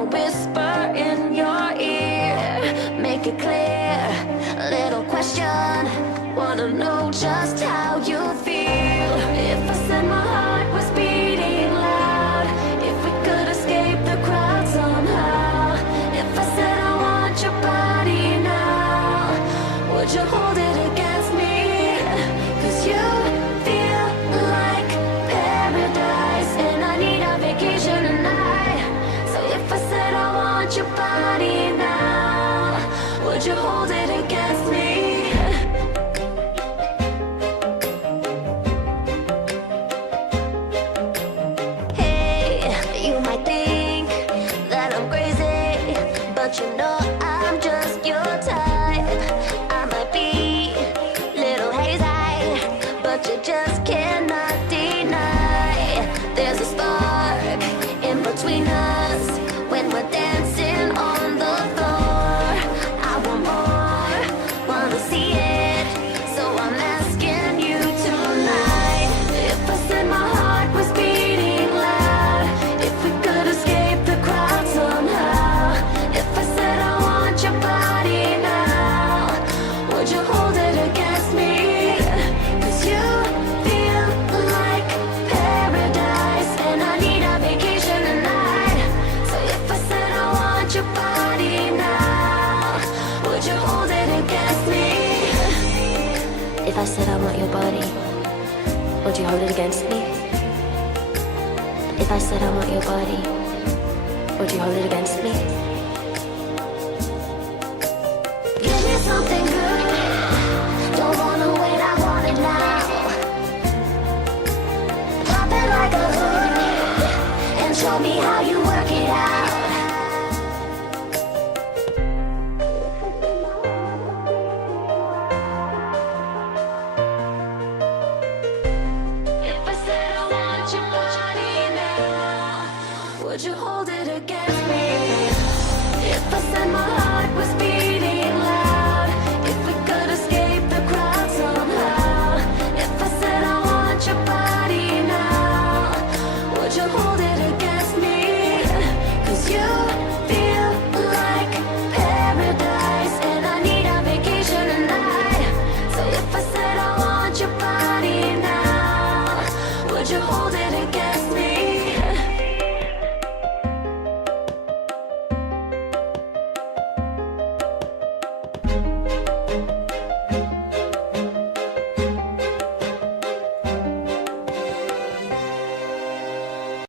wanna whisper in your ear, make it clear, little question, wanna know just how you feel. If I said my heart was beating loud, if we could escape the crowd somehow, if I said I want your body now, would you hold it against me? 'Cause you feel like paradise, and I need a vacation tonight. So if I said I want your body now, would you hold it against me? Hey, you might think that I'm crazy, but you know I'm just your type. I might be little hazy, but you just cannot deny. There's a spark in between us when we're dancing on the floor. I want more, wanna see it, so I'm asking you tonight. If I said my heart was beating loud, if we could escape the crowd somehow, if I said I want your body now, would you hold it against me? 'Cause you feel like paradise, and I need a vacation tonight. So if I said I want your body now, would you hold it against me? If I said I want your body, would you hold it against me? If I said I want your body, would you hold it against me? Give me something good, don't wanna wait, I want it now. Drop it like a hood, and show me how you work it out. If I said I want your body now, would you hold it against me? If I said my heart was beating